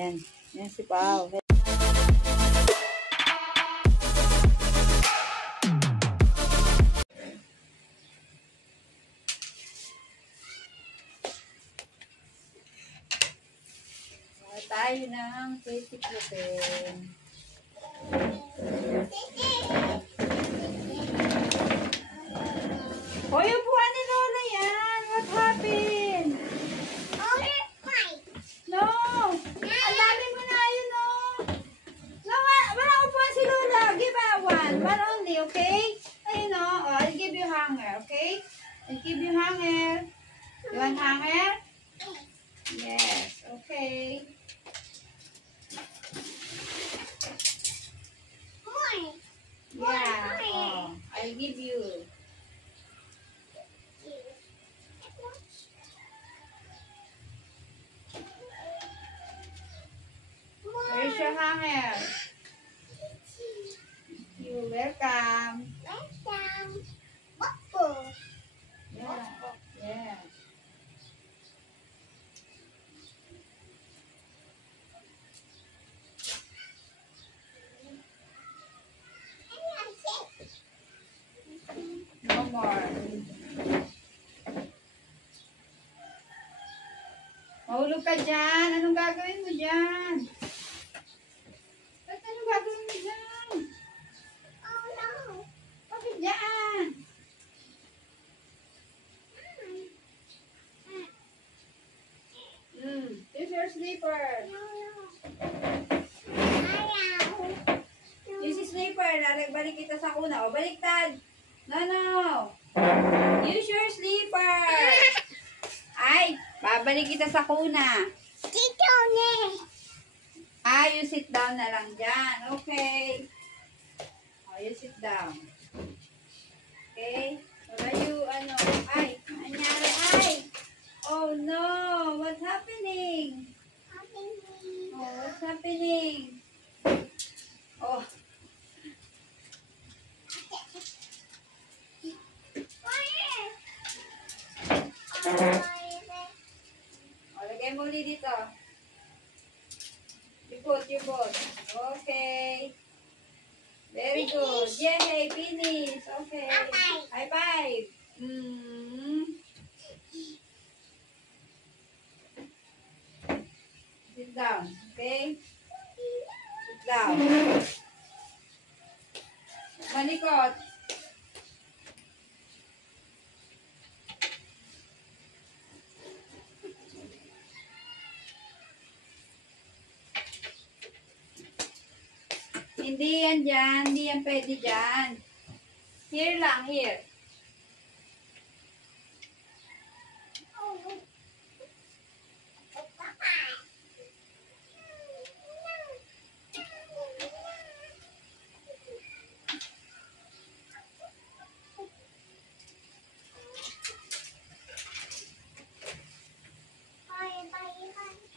Ayan. Ayan si Pao. Tayo ng titiklutin. Hoy, upuan ni Lola yan. What happened? No! Ang dami mo na yun, no? No, wala upuan si Lola. Give her one. One only, okay? Ayun, no? Oh, I'll give you hanger, okay? I'll give you hanger. You want hanger? Yes, okay. Yeah, oh, I'll give you. Where's your hanger? You're welcome. Yeah, yeah. No more. Mahulog ka dyan. Anong gagawin mo dyan? Ba't anong gagawin mo dyan? Oh no. Bakit dyan? This is your slipper. This is slipper. Balik kita sa kuna. O, baliktad. No. Use your slipper. Ay, babalik kita sa kuna. Sit down eh. You sit down na lang dyan. Okay. You sit down. Okay. Wala ay, nangyari, ay. Oh no, what's happening? Oh, what's happening? Oh. Lagay mo ulit dito. You put. Okay. Very good. Yay, finish. Okay. High five. Sit down. Okay? Sit down. Malikot. Hindi yan dyan. Hindi yan pwede dyan. Here lang, here.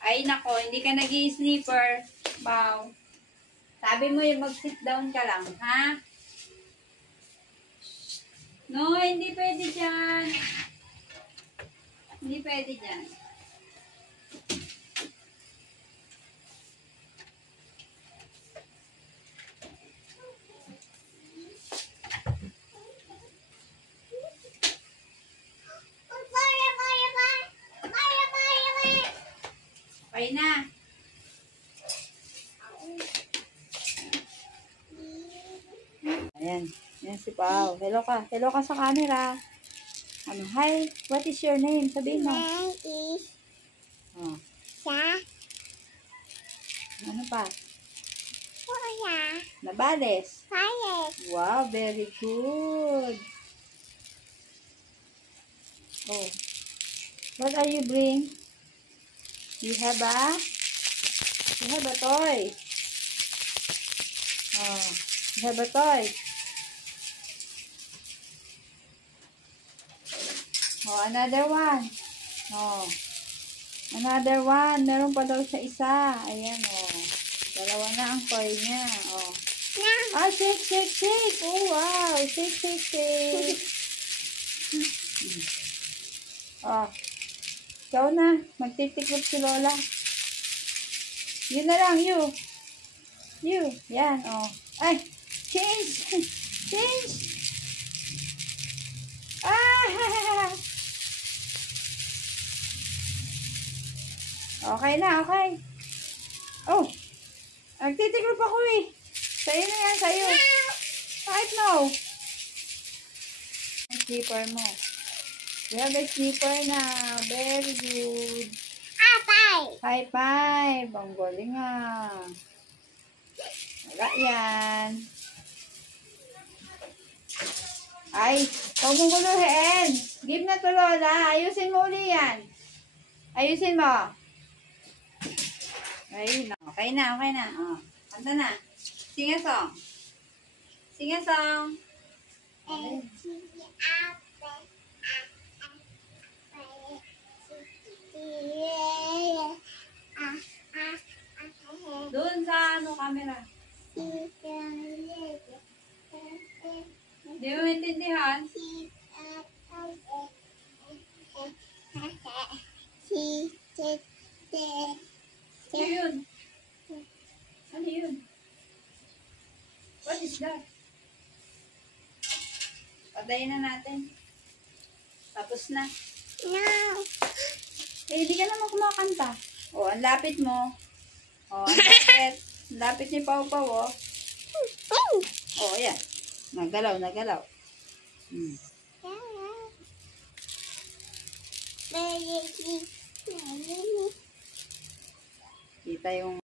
Ay, nako. Hindi ka nag-i-sleeper. Wow. Sabi mo yung mag-sit down ka lang, ha? No, hindi pwede dyan. Hindi pwede dyan. Okay na. Ayan. Ayan si Pao. Hello ka. Hello ka sa camera. Hi. What is your name? Sabihin mo. My is Oh. Sa. Ano pa? Kuya. Nabales. Quiet. Wow, very good. Oh. What are you bring? You have a toy. Oh. You have a toy. Oh, another one. Oh. Another one. Meron pa daw siya isa. Ayan, oh. Dalawa na ang toy niya. Oh. Ah, shake, shake, shake. Oh, wow. Shake, shake, shake. Oh. Ikaw na. Magtitiklop si Lola. Yun na lang, you. You. Yan, oh. Ay, change. Change. Ah! Okay na, okay. Oh, nagtitiklop ako eh. Sa'yo na yan, sa'yo. Kahit no. Ang slipper mo. You have a slipper na. Very good. Apay. High five. Ang galing ah. Wala yan. Ay, huwag mong guluhin. Give na to Lola. Ayusin mo uli yan. Ayusin mo. Ayun na. Okay na, okay na. Oh, kanta na. Sing a song. Sing a song. Doon sa ano camera. Di mo maintindihan? Ano yun? Ano yun? What is that? Patayin na natin. Tapos na. No. Eh, hindi ka naman kumakanta. O, ang lapit mo. O, ang lapit. Ang lapit ni Pau Pau, o. O, ayan. Nagalaw, nagalaw. Hmm. Kita yung